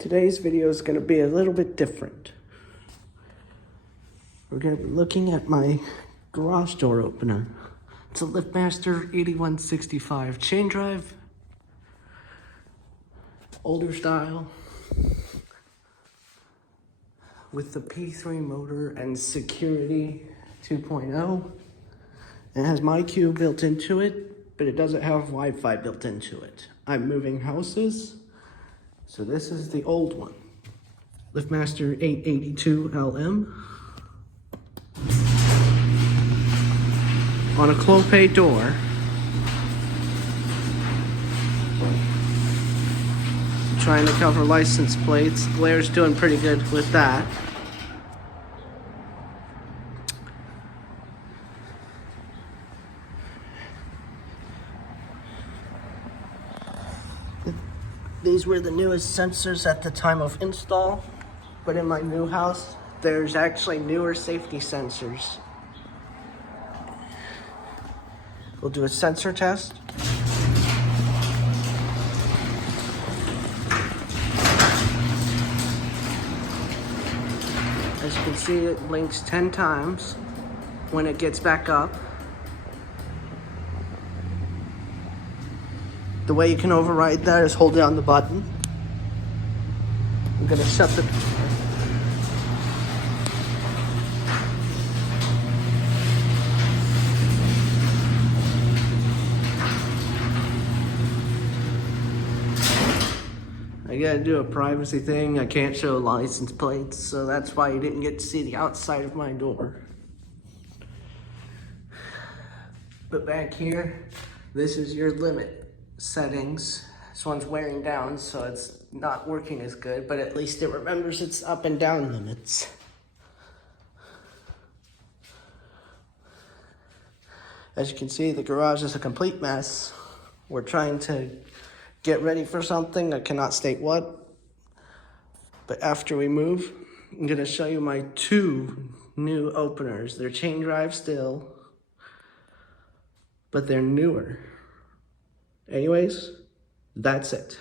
Today's video is going to be a little bit different. We're going to be looking at my garage door opener. It's a Liftmaster 8165 chain drive, older style, with the P3 motor and security 2.0. It has MyQ built into it, but it doesn't have Wi-Fi built into it. I'm moving houses, so this is the old one. Liftmaster 882 LM. On a Clopay door. Trying to cover license plates. Blair's doing pretty good with that. These were the newest sensors at the time of install, but in my new house, there's actually newer safety sensors. We'll do a sensor test. As you can see, it blinks 10 times when it gets back up. The way you can override that is hold down the button. I'm gonna shut the door. I gotta do a privacy thing. I can't show license plates, so that's why you didn't get to see the outside of my door. But back here, this is your limit settings. This one's wearing down, so it's not working as good, but at least it remembers its up and down limits. As you can see, the garage is a complete mess. We're trying to get ready for something. I cannot state what, but after we move, I'm gonna show you my two new openers. They're chain drive still, but they're newer. Anyways, that's it.